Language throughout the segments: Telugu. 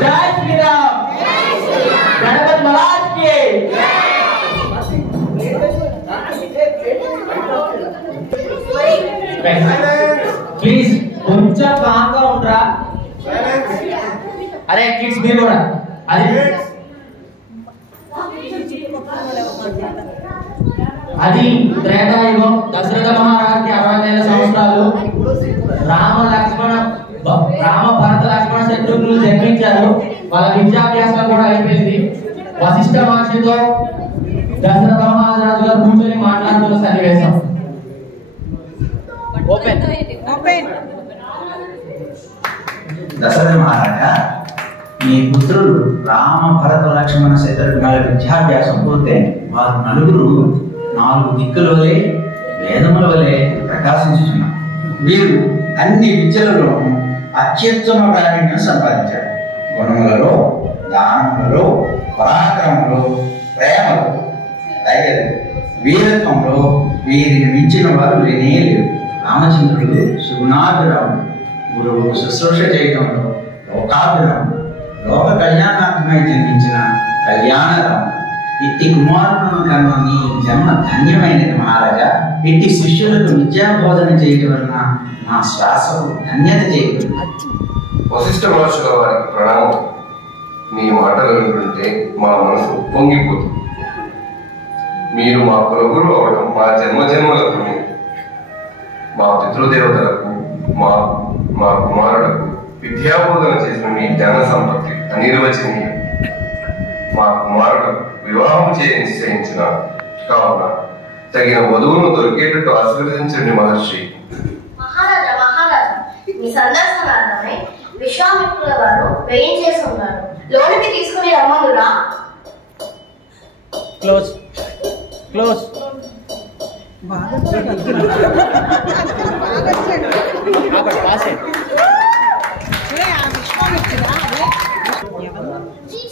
जय श्री राम। गणपति महाराज की। प्लीज కొంచెం కాంగా ఉండరా. అరే కిడ్స్ మీరు కూడా అది త్రేతాయుగం. దశరథ మహారాజుకి 69 సంవత్సరాలు. రామ భరత లక్ష్మణ శత్రుఘ్నులు జన్మించారు. వాళ్ళ విద్యాభ్యాసం కూడా అయిపోయింది. వశిష్ఠ మహర్షితో దశరథ మహారాజు గారు కూర్చొని మాట్లాడుతున్న సన్నివేశం. ఓపెన్. దశరథ మహారాజా, మీ పుత్రులు రామ భరత లక్ష్మణ శత్రుఘ్నుల విద్యాభ్యాసం పూర్తయింది. వారు నలుగురు 4 దిక్కుల వలె వేదముల వలె ప్రకాశించుతున్నారు. వీరు అన్ని విద్యలలోనూ అత్యుత్తమ ప్రావీణ్యం సంపాదించారు. గుణములలో, దానములలో, పరాక్రమంలో, ప్రేమలో, దయలు, వీరత్వంలో వీరిని మించిన వారు లేనే లేరు. రామచంద్రుడు సుగుణాభిరాముడు. గురువు శుశ్రూష చేయడంలో లోకాభిరాముడు. లోక కళ్యాణార్థమై జన్మించిన కళ్యాణరాముడు. ఇట్టి కుమారులను కన్నా నీ జన్మ ధన్యమైనది మహారాజా. ఇట్టి శిష్యులకు విద్యా బోధన చేయటం వలన నా శ్వాసకు ధన్యత చేయగలదు. వశిష్ఠ మహర్షుల వారికి ప్రణామం. మీ మాటలు వింటుంటే మా మనసు ఉప్పొంగిపోతుంది. మీరు మా ప్రభువులు అవడం మా జన్మజన్మలకు, మా పితృదేవతలకు, మా కుమారులకు విద్యాబోధన చేసిన మీ జ్ఞాన సంపత్తి అనిర్వచనీయం. మా కుమారుడు వివాహం నిశ్చయించిన కావున తగిన వధువును దొరికేటట్టు ఆశీర్వదించండి మహర్షి. మహారాజా, మీ సందర్శనార్థమై విశ్వామిత్రుల వారు వేయించేసి ఉన్నారు. లోనికి తీసుకుని రమ్మనురా. Close close.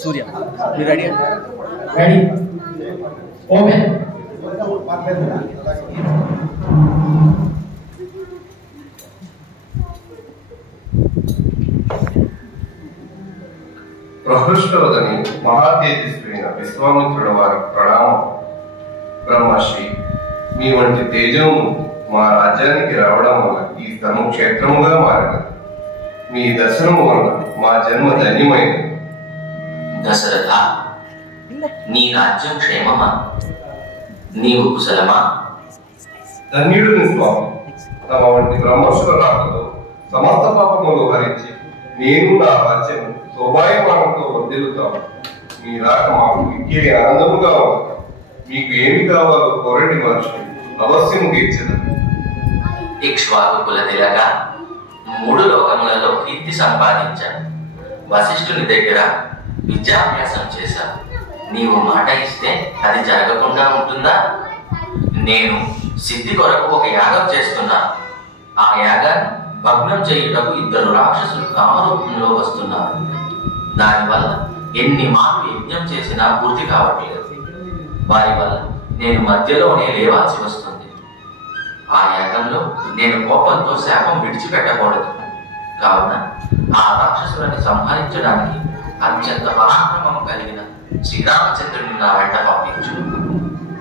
సూర్య మీరు రెడీ? రెడీ. ఓపెన్. ప్రహృష్టవదని మహాతేజస్వైన విశ్వామిత్రుల వారికి ప్రణామం. బ్రహ్మశ్రీ, మీ వంటి తేజము మా రాజ్యానికి రావడం వల్ల ఈ స్థలం క్షేత్రముగా మారినది. మీ దర్శనము వలన మా జన్మ ధన్యమైనది. దశరథ, నీ రాజ్యం క్షేమమా? నీవు కుశలమా? ధన్యుడిని స్వామి. తమ వంటి బ్రహ్మర్షుల రాకతో సమస్త పాపములు హరించి నేను నా రాజ్యం శోభాయమానంతో వర్ధిల్లుతాను. మీ రాక మాకు మిక్కే ఆనందముగా ఉంది. మీకు ఏమి కావాలో కోరండి మహర్షి, అవశ్యము తీర్చదు. ఇక్ష్వాకు కుల తిలక, 3 లోకములలో కీర్తి సంపాదించాను. వశిష్ఠుని దగ్గర విద్యాభ్యాసం చేశాను. నీవు మాట ఇస్తే అది జరగకుండా ఉంటుందా? నేను సిద్ధి కొరకు ఒక యాగం చేస్తున్నాను. ఆ యాగాన్ని భగ్నం చేయుటకు 2 రాక్షసులు కామరూపంలో వస్తున్నారు. దానివల్ల ఎన్ని మార్లు యజ్ఞం చేసినా పూర్తి కావట్లేదు. వారి వల్ల నేను మధ్యలోనే లేవాల్సి వస్తుంది. ఆ యాగంలో నేను కోపంతో శాపం విడిచిపెట్టకూడదు. కావున ఆ రాక్షసులను సంహరించడానికి అత్యంత పరాక్రమం కలిగిన శ్రీరామచంద్రుని నా వెంట పంపించు.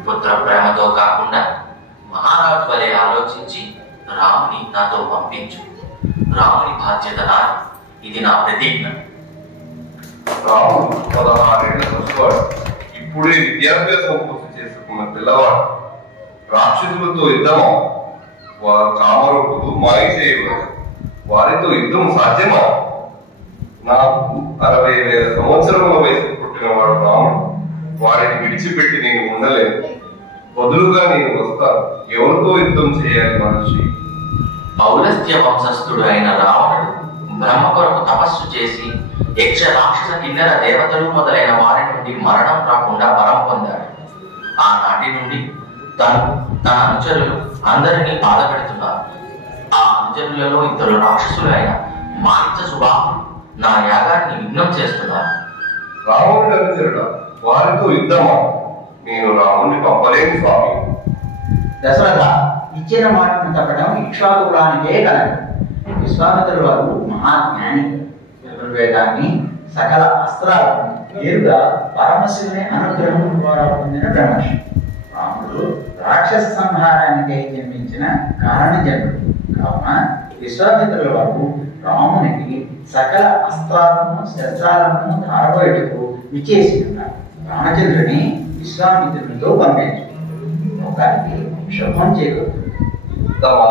పుత్ర ప్రేమతో కాకుండా మహారాజు వలె ఆలోచించి రాముని నాతో పంపించు. రాముని బాధ్యత నాది. ఇది నా ప్రతిజ్ఞ. రాముడు 16 ఏళ్ల పసివాడు. ఇప్పుడే విద్యాభ్యాసం పూర్తి చేసుకున్న పిల్లవాడు. రాక్షసులతో యుద్ధమా? వారు కామరూపులు, మాయ చేయవచ్చు. వారితో యుద్ధం సాధ్యమా? నాకు 60,000 సంవత్సరముల వయసు పుట్టినవాడు రాముడు. వారిని విడిచిపెట్టి నేను ఉండలేను. బదులుగా నేను వస్తాను. ఎవరితో యుద్ధం చేయాలి మహర్షి? పౌలస్త్య వంశస్థుడు అయిన రావణుడు బ్రహ్మ కొరకు తపస్సు చేసి యక్ష రాక్షస కిన్నెర దేవతలు మొదలైన వారి నుండి మరణం రాకుండా వరం పొందాడు. ఆనాటి నుండి తన అనుచరులు అందరినీ బాధపెడుతున్నారు. ఆ అనుచరులలో 2 రాక్షసులు అయిన మారిచ సుబాహులు నా యాగాన్ని విఘ్నం చేస్తున్నారు. రావణుడు అనుచరుడా? వారితో యుద్ధమా? నేను రాముడిని పంపలేను స్వామి. దశరథ, ఇచ్చిన మాటను తప్పడం ఇక్ష్వాకు కులానికే కలదు. విశ్వామిత్రుల వారు మహాజ్ఞాని. చతుర్వేదాన్ని సకల అస్త్రాలను నేరుగా పరమశివుని అనుగ్రహం ద్వారా పొందిన బ్రహ్మర్షి. రాముడు రాక్షస సంహారానికి జన్మించిన కారణ జన్ముడు కావున విశ్వామిత్రుల వారు రామునికి సకల అస్త్రాలను శస్త్రాలను ధారబోయేటకు విచ్చేసి ఉన్నారు. రామచంద్రుని విశ్వామిత్రునితో పంపించు, లోకానికి శుభం చేకూరు.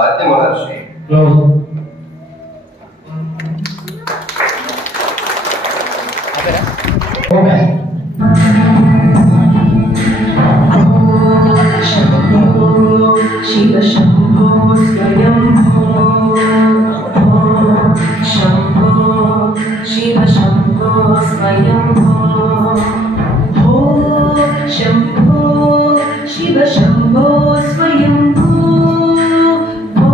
ఆద్య మహర్షి శివ శంభో స్వయంభో శంభో శివ శంభో స్వయంభో హో శంభో శివ శంభో స్వయంభో హో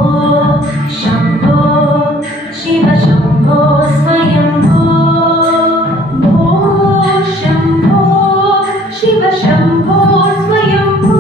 శంభో శివ శంభో స్వయంభో హో శంభో శివ శంభో స్వయంభో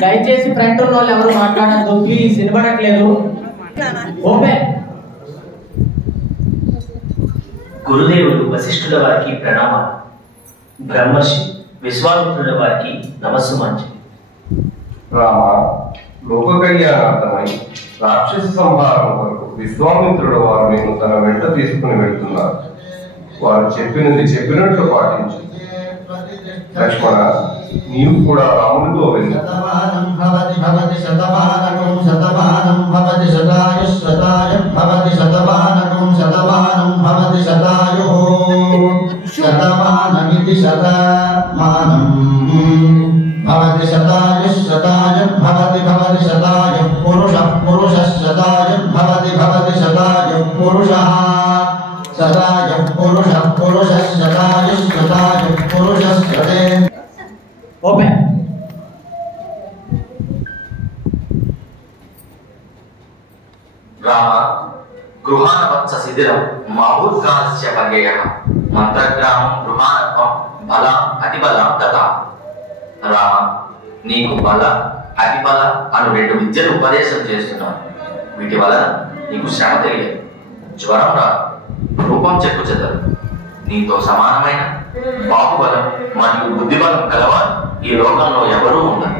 దయచేసి ఫ్రంట్ ఉన్న వాళ్ళు ఎవరు మాట్లాడద్దు ప్లీజ్, వినబడట్లేదు. ఓపెన్. గురుదేవుడు వశిష్ఠుల వారికి ప్రణామాలు. బ్రహ్మర్షి విశ్వామిత్రుల వారికి నమస్సుమాంజలి. రామ, లోక కళ్యాణార్థమై రాక్షస సంహారం వరకు విశ్వామిత్రుల వారు నేను తన వెంట తీసుకుని వెళ్తున్నారు. వారు చెప్పినది చెప్పినట్లు పాటించు. లక్ష్మణ, నీవు కూడా రామునితో వెళ్ళు. శతమానం భవతి భవతి శతమానం శతమానం భవతి శతాయుః శతాయుః భవతి శతమానం శతమానం భవతి శతాయుః శతమానమితి శతమానం భవతి శతాయుః శతాయుః భవతి భవతి శతాయుః పురుషః పురుషః శతాయుః భవతి భవతి శతాయుః పురుషః శతాయుః పురుషః పురుషః శతాయుః శతాయుః పురుషః శతేంద్రియ. ఓపెన్. రామ, గృహాన వత్స శిథిరం మాహూర్కాలస్య పర్యయః మంత్రగ్రామం గృహానత్వం బలం అతిబలం తథా. రామ, నీకు బల అతిబల అను రెండు విద్యలు ఉపదేశం చేస్తున్నాను. వీటి వలన నీకు శ్రమ తెలియదు, జ్వరం రాదు, రూపం చెక్కు చెదరు. నీతో సమానమైన బాహుబలం మరియు బుద్ధిబలం కలవారు ఈ లోకంలో ఎవరూ ఉండరు.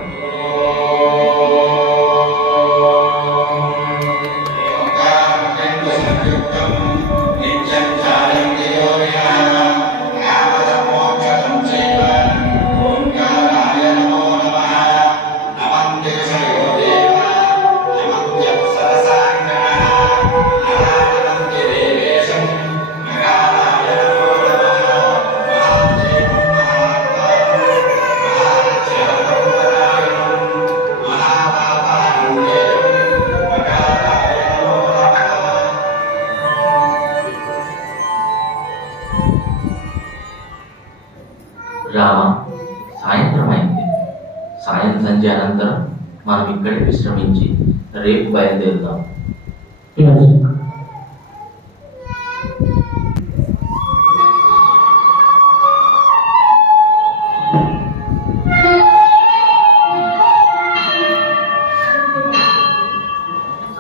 సాయం సంధ్య అనంతరం మనం ఇక్కడికి విశ్రమించి రేపు బయలుదేరుదాం.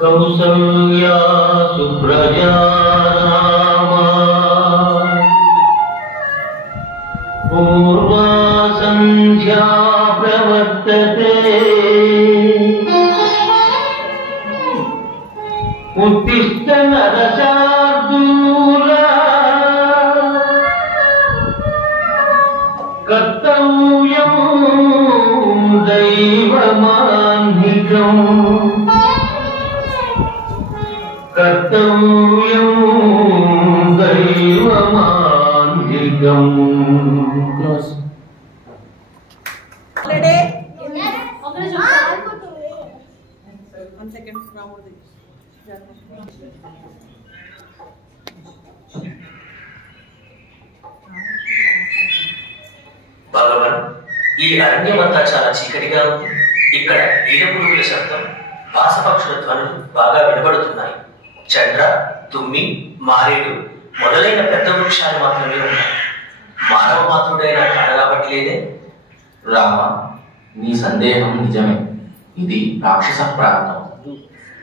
కౌసల్యా సుప్రజా పూర్వా సంధ్యా ప్రవర్తతే ఉత్తిష్ట నరశార్దూల కర్తవ్యం దైవమాన్నికం కర్తవ్యం దైవమాన్నికం. భగవన్, ఈ అరణ్యమంతా చాలా చీకటిగా ఉంది. ఇక్కడ ఈడపురుగుల శబ్దం, వాసపక్షుల ధ్వనులు బాగా వినబడుతున్నాయి. చంద్ర, తుమ్మి, మారేడు మొదలైన పెద్ద వృక్షాలు మాత్రమే ఉన్నాయి. మానవ మాతృడైన కాడరాబట్లేదే. రామ, నీ సందేహం నిజమే. ఇది రాక్షస ప్రాంతం.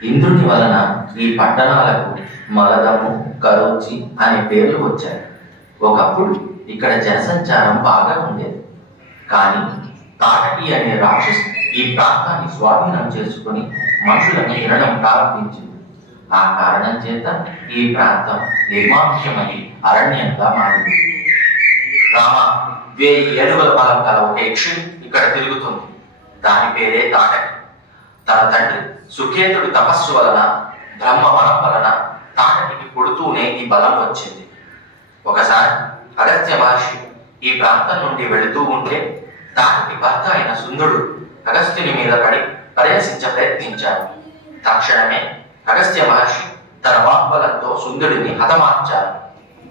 ఇంద్రుని వలన ఈ పట్టణాలకు మలదము, కరోచి అనే పేర్లు వచ్చాయి. ఒకప్పుడు ఇక్కడ జనసంచారం బాగా ఉండేది. కానీ తాటకి అనే రాక్షసు ఈ ప్రాంతాన్ని స్వాధీనం చేసుకుని మనుషులను తినడం ప్రారంభించింది. ఆ కారణం చేత ఈ ప్రాంతం నిర్మానుష్యమై అరణ్యంగా మారింది. రామ, 1000 ఏనుగుల బలం గల ఒక యక్షుడు ఇక్కడ తిరుగుతుంది. దాని పేరే తాటకి. తన తండ్రి సుకేతుడి తపస్సు వలన, బ్రహ్మ వరం వలన తాటకి పుడుతూనే ఈ బలం వచ్చింది. ఒకసారి అగస్త్య మహర్షి ఈ ప్రాంతం నుండి వెళుతూ ఉంటే తాటకి భర్త అయిన సుందుడు అగస్త్యుని మీద పడి పరిహసించ ప్రయత్నించాడు. తక్షణమే అగస్త్య మహర్షి తన వాక్బలంతో సుందుడిని హతమార్చారు.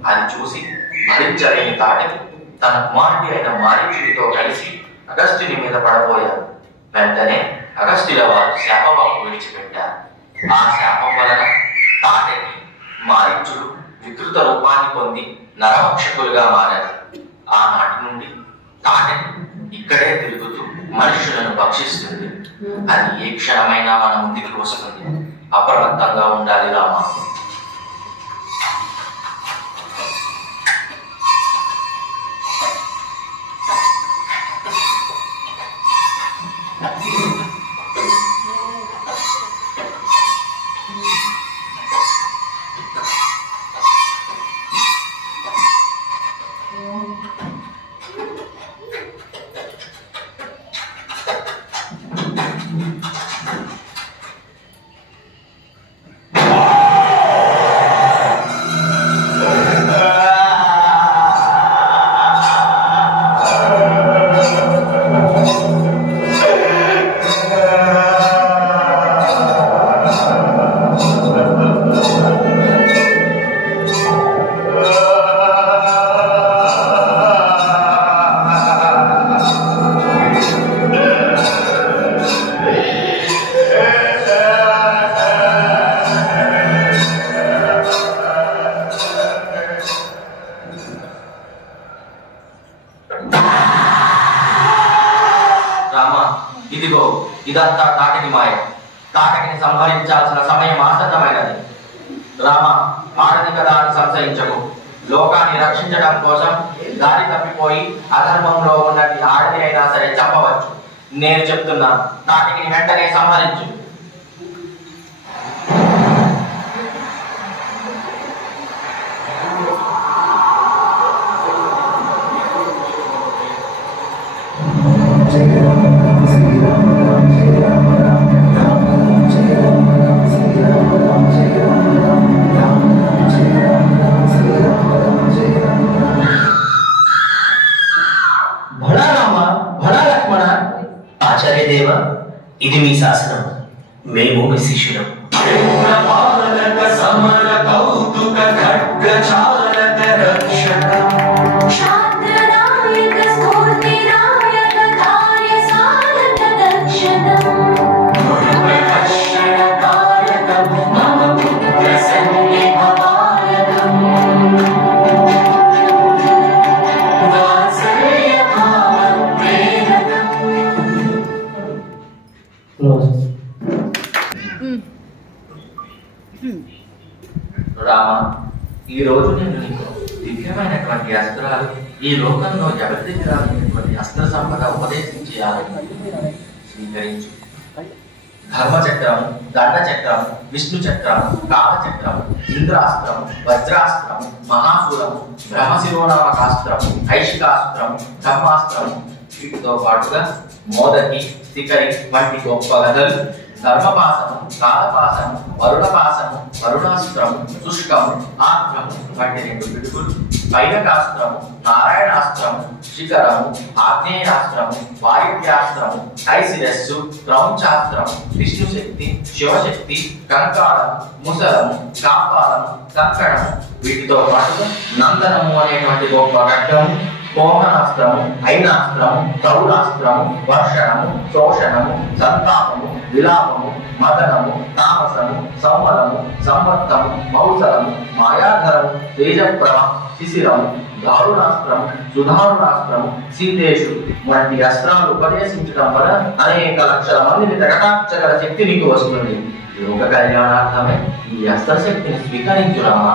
అది చూసి భరించలేని తాటకి తన కుమారుడి అయిన మారీచుడితో కలిసి అగస్త్యుని మీద పడబోయారు. వెంటనే అగస్త్యుల వారు శాపవాకు విడిచిపెట్టారు. ఆ శాపం వలన తాటకి, మారీచుడు వికృత రూపాన్ని పొంది నరభక్షకులుగా మారారు. ఆనాటి నుండి తాటకి ఇక్కడే తిరుగుతూ మనుషులను భక్షిస్తుంది. అది ఏ క్షణమైనా మన ముందుకు వస్తుంది. అప్రమత్తంగా ఉండాలి రామ. ఇదంతా తాటకి మాయ. తాటకిని సంహరించాల్సిన సమయం ఆసన్నమైనది. రామ, ఆడది కదా అని సంశయించకు. లోకాన్ని రక్షించడం కోసం దారి తప్పిపోయి అధర్మంలో ఉన్నది ఆడది అయినా సరే చెప్పవచ్చు. నేను చెప్తున్నాను, తాటకిని వెంటనే సంహరించు. ఆచార్యదేవ, ఇది మీ శాసనం. మేము మీ శిష్యులం. శాస్త్రనాయక స్ఫూర్తినాయక కార్యసాధక రామ, ఈ రోజు నేను నీకు దివ్యమైనటువంటి అస్త్రాలు, ఈ లోకంలో ఎవరికి రాలేనటువంటి అస్త్ర సంపద ఉపదేశించేయాలని స్వీకరించు. ధర్మచక్రము, దండచక్రము, విష్ణు చక్రము, కామచక్రము, ఇంద్రాస్త్రము, వజ్రాస్త్రము, మహాసూరము, బ్రహ్మశిరోనామకాస్త్రము, ఐషికాస్త్రము, బ్రహ్మాస్త్రము, వీటితో పాటుగా మోదకి, శిఖరి వంటి గొప్ప గదలు, ధర్మపాసము, కాలపాసము, వరుణపాసము, వరుణాస్త్రము, శుష్కము, ఆత్రము వంటి 2 పిడుగులు, పైనకాస్త్రము, నారాయణాస్త్రము, శిఖరము, ఆగ్నేయాస్త్రము, వాయువ్యాస్త్రము, ఐశిరస్సు, క్రౌంచాస్త్రము, విష్ణుశక్తి, శివశక్తి, కంకాళము, ముసలము, కాపాలము, కంకణము, వీటితో పాటుగా నందనము అనేటువంటి గొప్ప ఖడ్గము, మోహనాస్త్రము, ఐనాస్త్రము, తౌరాస్త్రము, వర్షణము, శోషణము, సంతాపము, విలాపము, మదనము, తామసము, సంవలము, సంవత్తము, మౌసలము, మాయాధరము, తేజప్రమ, శిశిరము, దారుణాస్త్రము, సుధారుణాస్త్రము, సీతేషు వంటి అస్త్రాలు ఉపదేశించడం వల్ల అనేక లక్షల మందిని తగటార్చగల శక్తి నీకు వస్తుంది. లోక కళ్యాణార్థమే ఈ అస్త్రశక్తిని స్వీకరించురామా.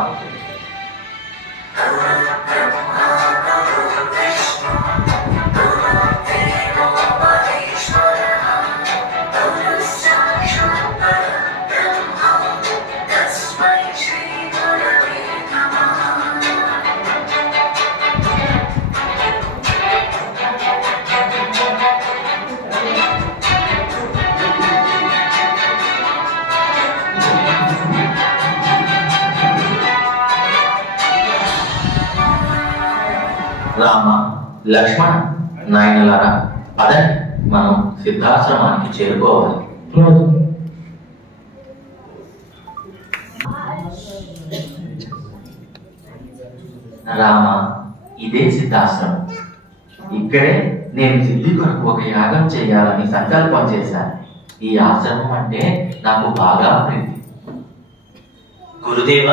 రామ, లక్ష్మణ, నాయనలారా, పదండి, మనం సిద్ధాశ్రమానికి చేరుకోవాలి. రామ, ఇదే సిద్ధాశ్రమం. ఇక్కడే నేను సిద్ధి కొరకు ఒక యాగం చేయాలని సంకల్పం చేశాను. ఈ ఆశ్రమం అంటే నాకు బాగా ప్రీతి. గురుదేవ,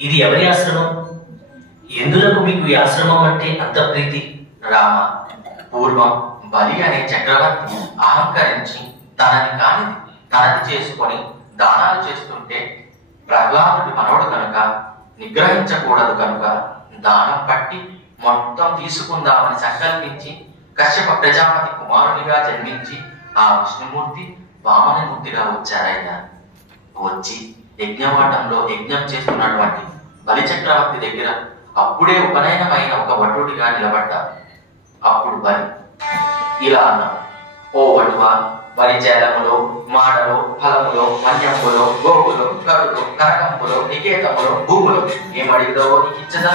ఇది ఎవరి ఆశ్రమం? ఎందులకు మీకు ఈ ఆశ్రమం అంటే అంత ప్రీతి? రామ, పూర్వం బలి అనే చక్రవర్తి అహంకరించి తనది చేసుకొని దానాలు చేస్తుంటే ప్రహ్లాదుడి మనవడు కనుక నిగ్రహించకూడదు కనుక దానం పట్టి మొత్తం తీసుకుందామని సంకల్పించి కశ్యప ప్రజాపతి కుమారునిగా జన్మించి ఆ విష్ణుమూర్తి వామనమూర్తిగా వచ్చారయ్యా. వచ్చి యజ్ఞవాటంలో యజ్ఞం చేస్తున్నటువంటి బలి చక్రవర్తి దగ్గర అప్పుడే ఉపనయనమైన ఒక వటుడిగా నిలబడ్డారు. అప్పుడు బలి ఇలా అన్నాడు: ఓ వటువా, వరి చేలములో, మాడలో, ఫలములో, వన్యములో, గోగులో, కరులో, కరకంపులో, నికేతములో, భూములో ఏమడిగిదవో నీకు ఇచ్చదా?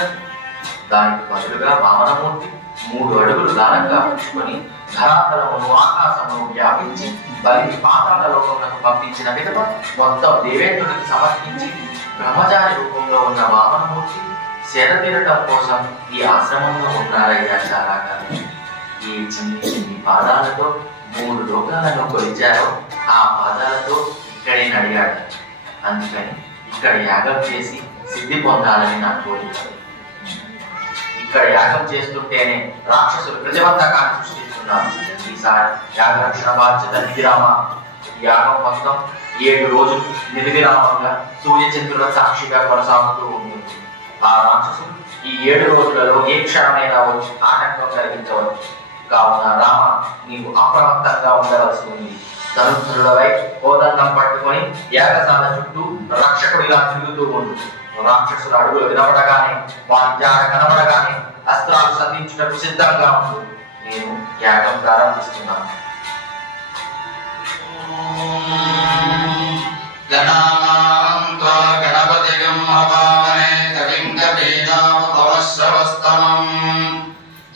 దానికి బదులుగా వామనమూర్తి 3 అడుగులు దానంగా పుచ్చుకొని ధరాతలమును ఆకాశమును వ్యాపించి బలిని పాతాళ లోకములకు పంపించిన విధమ మొత్తం దేవేంద్రుడికి సమర్పించి బ్రహ్మచారి రూపంలో ఉన్న వామనమూర్తి శరతీరటం కోసం ఈ ఆశ్రమంలో ఉన్నారయ్యా చాలాకాలం. ఈ చిన్ని పాదాలతో 3 లోకాలను కొలిచారో ఆ పాదాలతో ఇక్కడే నడిగాడు. అందుకని ఇక్కడ యాగం చేసి సిద్ధి పొందాలని నా కోరిక. ఇక్కడ యాగం చేస్తుంటేనే రాక్షసులు ప్రజాబంధకాన్ని సృష్టిస్తున్నారు. ఈసారి యాగ రక్షణ బాధ్యత నిధిరామ. యాగం మొత్తం 7 రోజులు నిర్విరామంగా సూర్యచంద్రుల సాక్షిగా కొనసాగుతూ ఉంటుంది. ఆ రాక్షసులు ఈ 7 రోజులలో ఏ క్షణమైనా వచ్చి ఆటంకం కలిగించవచ్చు. కావున రామ, నీవు అప్రమత్తంగా ఉండవలసి ఉంది. ధనుర్ధరుడవై కోదండం పట్టుకొని యాగశాల చుట్టూ రక్షకుడిగా తిరుగుతూ ఉండు. రాక్షసుల అడుగులు వినపడగానే, వారి జాడ కనపడగానే అస్త్రాలు సంధించుటకు సిద్ధంగా ఉండు. నేను యాగం ప్రారంభిస్తున్నాను. గణపతిగం హవామహే కవిం కవీనామపవశ్రవస్తమం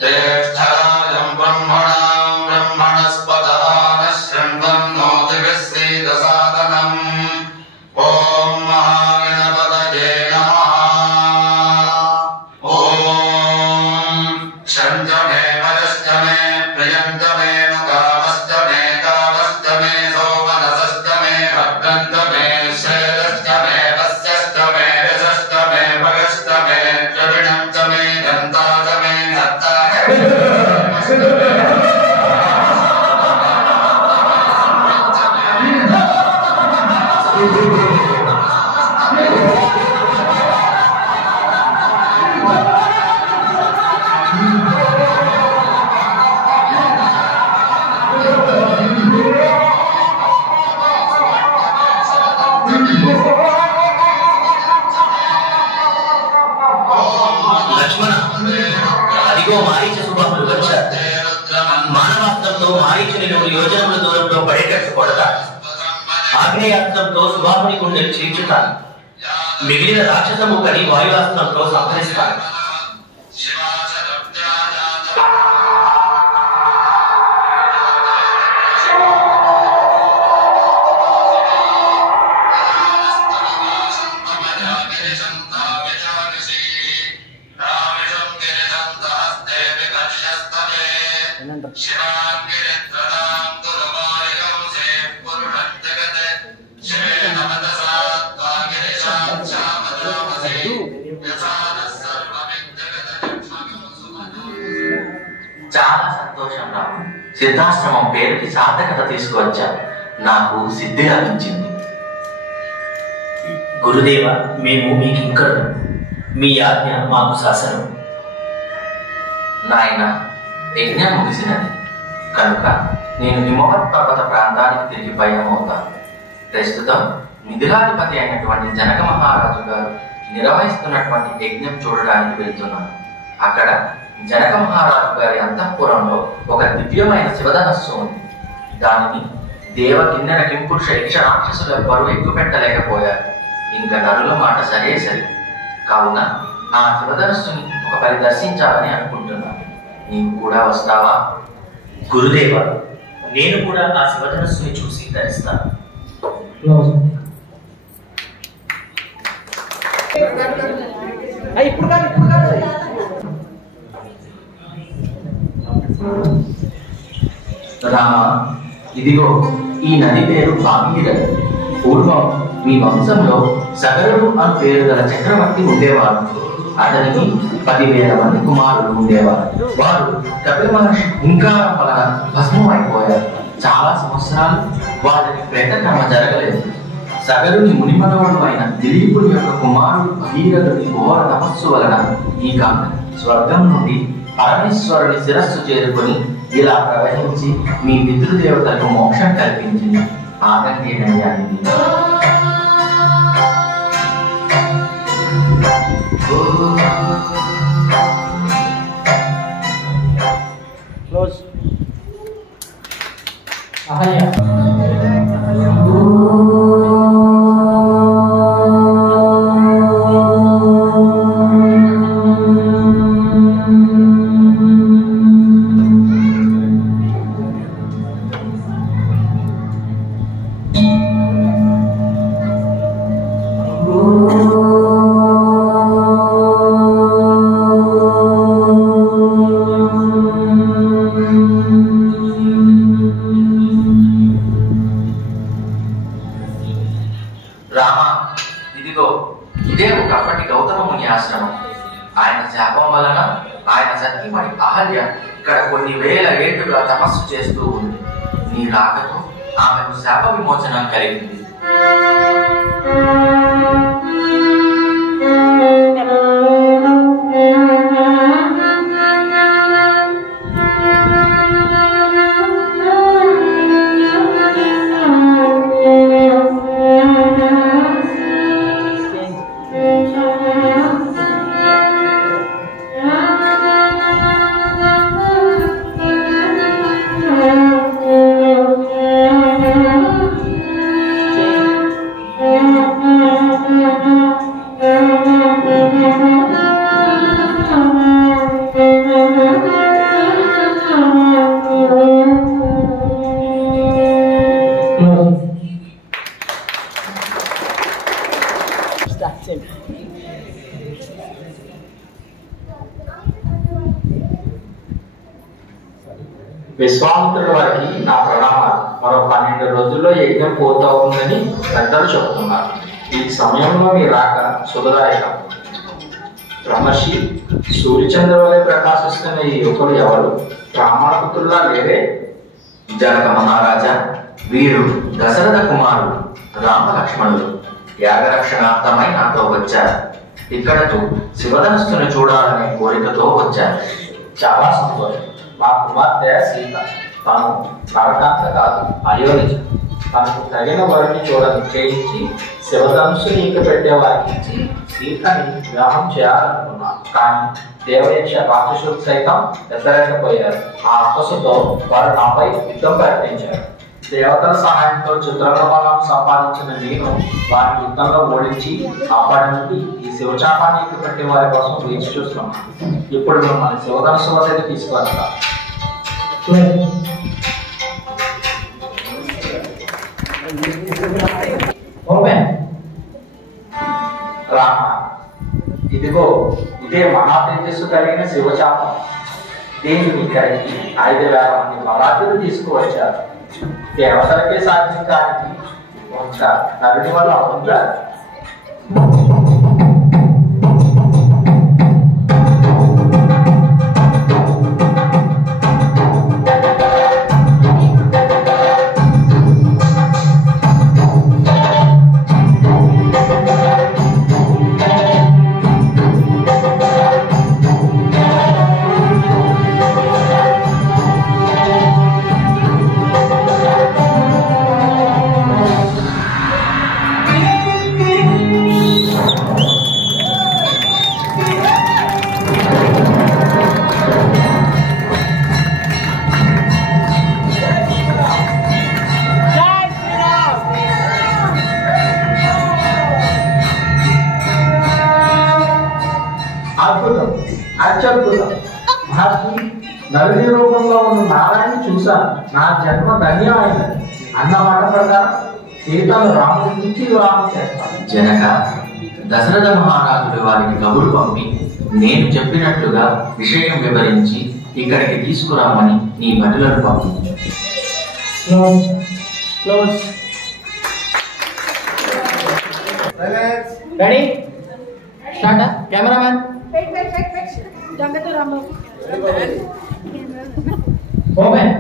జ్యేష్ఠరాజం బ్రహ్మణాం బ్రహ్మణస్పదాన శృణ్వన్నోతిభిः శ్రీదసాదనం. ఓం మహాగణపతయే నమః. ఓం శంజమే వజశ్చ మే ప్రియంచ మే కామశ్చ మే సోమనసశ్చ మే భద్రంచ మే లక్ష్మణ, అదిగో మారీచ సుబాహులు వచ్చారు. మానవాస్త్రంతో మారీచుని 100 యోజనముల దూరంలో పడేటట్టు కొడతాడు. ఆగ్నేయాస్త్రంతో సుబాహుని గుండెలు చీల్చుతాను. మిగిలిన రాక్షసము కడి వాయువాస్త్రంతో సంహరిస్తాను. చాలా సంతోషం రా. సిద్ధాశ్రమం పేరుకి సార్థకత తీసుకువచ్చా. నాకు సిద్ధి లభించింది. గురుదేవ, మేము మీ కింకరులు. మీ ఆజ్ఞ మాకు శాసనం. నాయన, యజ్ఞం ముగిసినది కనుక నేను హిమవత్ పర్వత ప్రాంతానికి తిరిగి పయనమవుతాను. ప్రస్తుతం మిథిలాధిపతి అయినటువంటి జనక మహారాజు గారు నిర్వహిస్తున్నటువంటి యజ్ఞం చూడడానికి వెళ్తున్నాను. అక్కడ జనక మహారాజు గారి అంతఃపురంలో ఒక దివ్యమైన శివధనస్సు ఉంది. దానిని దేవ కిన్నెర కింపురుష యక్ష రాక్షసులు ఎవ్వరూ ఎక్కుపెట్టలేకపోయారు. ఇంకా నరుల మాట సరే సరి. కావున ఆ శివధనస్సుని ఒక పరిదర్శించాలని అనుకుంటున్నాను. నీవు కూడా వస్తావా? గురుదేవ, నేను కూడా ఆ శివధనస్సుని చూసి ధరిస్తాను. రామ, ఇదిగో ఈ నది పేరు భాగీరథి. పూర్వం మీ వంశంలో సగరుడు అని పేరు గల చక్రవర్తి ఉండేవారు. అతనికి 10,000 మంది కుమారులు ఉండేవారు. వారు కపిల మహర్షి హుంకారం వలన భస్మం అయిపోయారు. చాలా సంవత్సరాలు వారికి ప్రేతకర్మ జరగలేదు. సగరుని మునిమనవుడు అయిన దిలీపుడి యొక్క కుమారుడు భగీరథుడి ఘోర తపస్సు వలన ఈ కాక స్వర్గం నుండి పరమేశ్వరుని శిరస్సు చేరుకొని ఇలా ప్రవహించి మీ పితృదేవతలకు మోక్షం కల్పించింది. ఆగండి నయ్యానిది. అహల్య రామ, ఇదిగో ఇదే ఒకప్పటి గౌతమ ముని ఆశ్రమం. ఆయన శాపం వలన ఆయన సతీమణి అహల్య ఇక్కడ కొన్ని వేల ఏళ్లుగా తపస్సు చేస్తూ ఉంది. నీ రాకతో ఆమెకు శాప విమోచనం కలిగింది. విశ్వామిత్రుల వారికి నా ప్రణామాలు. మరో 12 రోజుల్లో యజ్ఞం పూర్తవుతుందని పెద్దలు చెబుతున్నారు. ఈ సమయంలో మీ రాక శుభదాయకం. బ్రహ్మర్షి, సూర్యచంద్ర వలె ప్రకాశిస్తున్న ఈ యువకుడు ఎవరు? బ్రాహ్మణపుత్రులా లేరే? జనక మహారాజా, వీరు దశరథ కుమారుడు రామలక్ష్మణుడు యాగరక్షణార్థమై నాతో వచ్చారు. ఇక్కడకు శివధనుస్సును చూడాలనే కోరికతో వచ్చారు. చాలా సంతోషం. మా కుమార్తె సీత తను నరకాంత కాదు, అయోనిజ. తనకు తగిన వరిని చేయించి శివధనుస్సు నీకు పెట్టే వారికి ఇచ్చి సీతని వివాహం చేయాలనుకున్నాను. కానీ దేవయక్ష రాక్షసుడు సైతం ఎత్తలేకపోయారు. ఆ అక్కసుతో వారు నాపై యుద్ధం ప్రకటించారు. దేవతల సహాయంతో చిత్రకృపాలను సంపాదించిన నేను వారి యుద్ధంలో ఓడించి అప్పటి నుండి ఈ శివచాపానికి పెట్టే వారి కోసం వేచి చూస్తున్నాను. ఇప్పుడు మిమ్మల్ని శివధనుస్సు వద్దకు తీసుకువెళ్తా. రామ, ఇదిగో ఇదే మహా తేజస్సు కలిగిన శివచాపం. దీన్ని ఇక్కడికి 5,000 మంది మరాఠీలు తీసుకువచ్చారు. దేవతలకే సాధించడానికి ఇంకా నరుని వల్ల అవుతుందా? అత్యద్భుతం. మహర్షి, నరుని రూపంలో ఉన్న నారాయణ చూశాను. నా జన్మ ధన్యమైనది అన్న మాట ప్రకారం సీతను రాముడి నుంచి వివాహం చేస్తాను. జనక, దశరథ మహారాజుడు వారికి కబురు పంపి నేను చెప్పినట్లుగా విషయం వివరించి ఇక్కడికి తీసుకురమ్మని నీ భటులను పంపించు. Ready start. Cameraman open.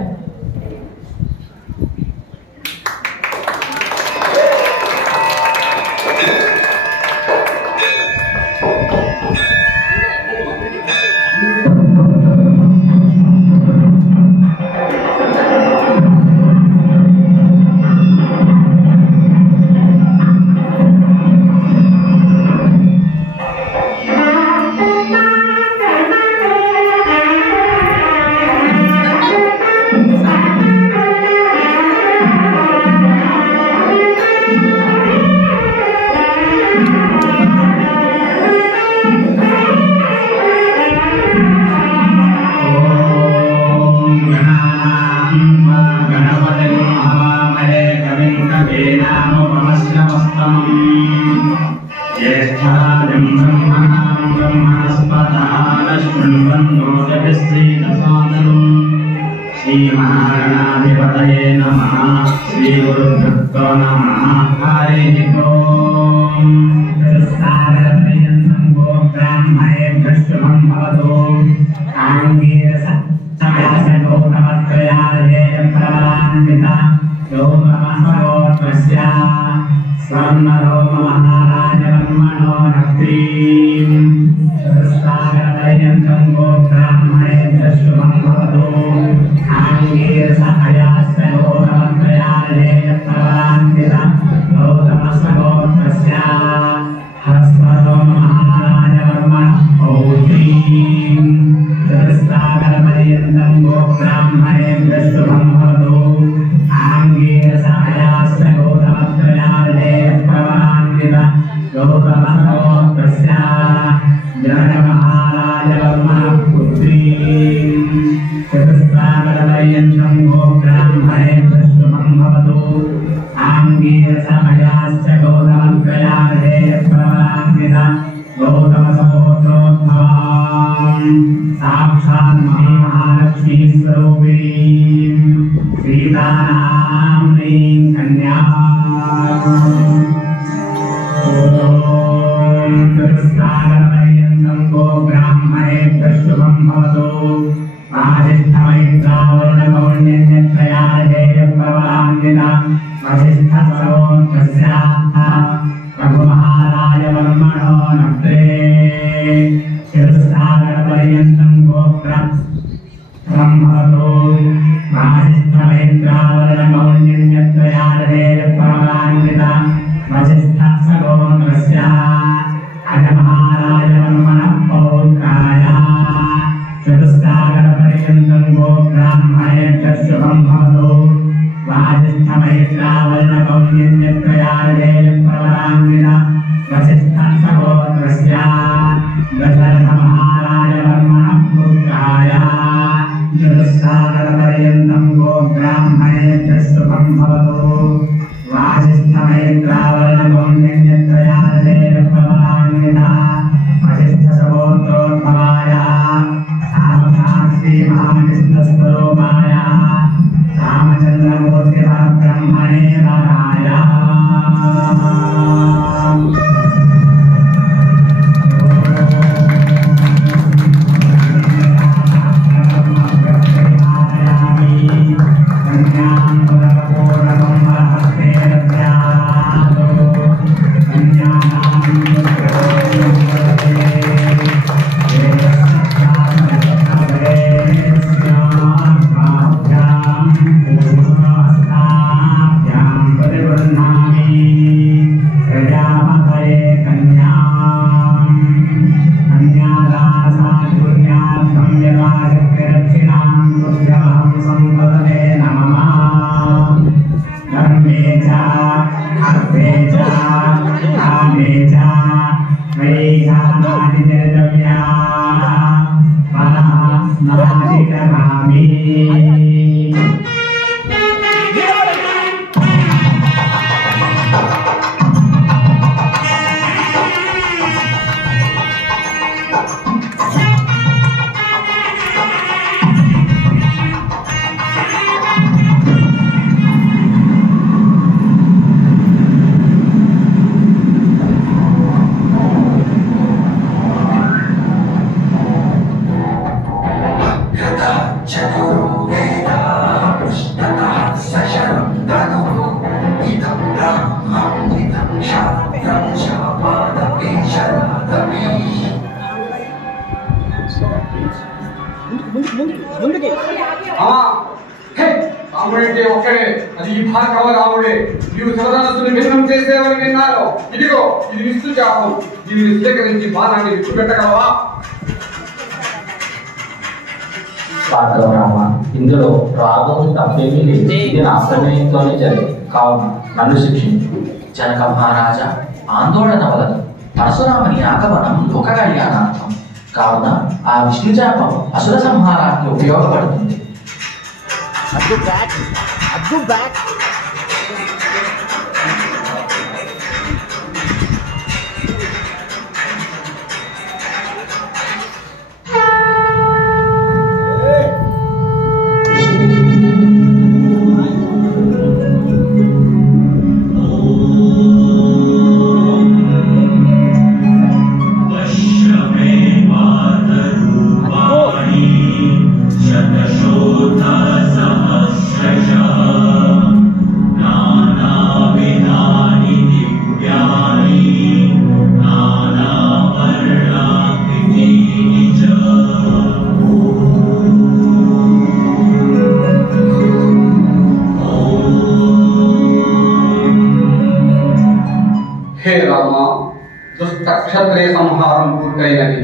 శ్రీమహాగణాధిపతయే నమః. శ్రీ గురుభ్యో నమః. హరి ఓం. సాగరపర్యంతం గోబ్రాహ్మణేభ్యః శుభం భవతు. ఆంగీరసమయసో నమత్రయాయేయ ప్రవరాన్విత యోగమసోత్వస్య స్వర్ణరోమ మహారాజవర్మణో నక్రీం. సాగరపర్యంతం గోబ్రాహ్మణేభ్యః శుభం భవతు. గౌతమ वसिष्ठसरोत्रस्याः रघुमहाराज वर्मणो नक्ते शिरसागरपर्यन्तं गोत्रं ब्रह्मतो वासिष्ठमैत्रावरणमौल्यन्यत्रयादेवपरमान्विता वसिष्ठसरोत्रस्याः अजमहाराज वर्मणः पौत्राय चतुस्सागरपर्यन्तं गोब्राह्मणेभ्यः शुभं भवतु वासिष्ठमैत्रावरणमौल्यन्यत्रयादेवपरमान्विता वसिष्ठसरोत्रस्याः दशरथमहाराजवर्मणः पुत्राय चतुस्सागरपर्यन्तं गोब्राह्मणेभ्यः शुभं भवतु वासिष्ठमैत्रावरणमौल्यन्यत्रयादेवपरमान्विता वसिष्ठसहोत्रोद्भवाय सामसाक्षी महाविष्णुस्वरूपाय रामचन्द्रमूर्तिब्रह्मणे वराय రాముడంటే ఒక్కడే, అది ఈ భార్గవ రాముడే. నీవు శివధనస్సును భిన్నం చేసేవని విన్నాను. ఇదిగో ఇది విష్ణు శాపం. దీనిని స్వీకరించి బాణాన్ని విడిచిపెట్టగలవా? భార్గవరామ, ఇందులో రాగం తప్పేమీ లేదు. ఇది నా ప్రమేయంతోనే జరిగింది కావున నన్ను శిక్షించు. జనక మహారాజా, ఆందోళన వలదు. పరశురాముని ఆగమనం లోక కళ్యాణార్థం కావున ఆ విష్ణుజాపం అసుర సంహారానికి ఉపయోగపడుతుంది. హే రామ, దుష్ట క్షత్రియ సంహారం పూర్తయినది.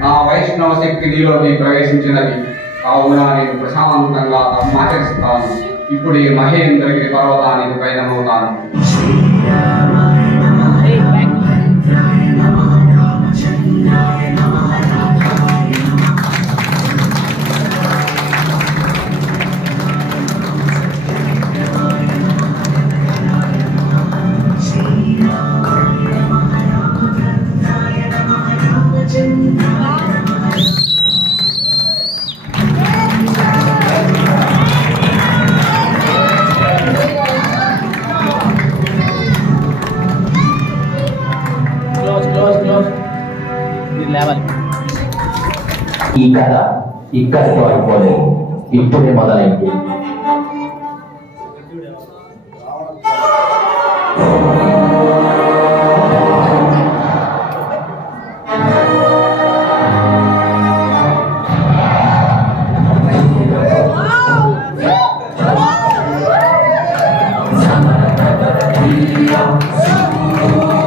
నా వైష్ణవ శక్తి నీలోకి ప్రవేశించినది. కావున నేను ప్రశాంతంగా ధర్మాచరిస్తాను. ఇప్పుడు ఈ మహేంద్రగిరి పర్వతానికి పయనమవుతాను. ఈ కథ ఇక్కడితో అయిపోలేదు, ఇప్పుడే మొదలైంది. శంభో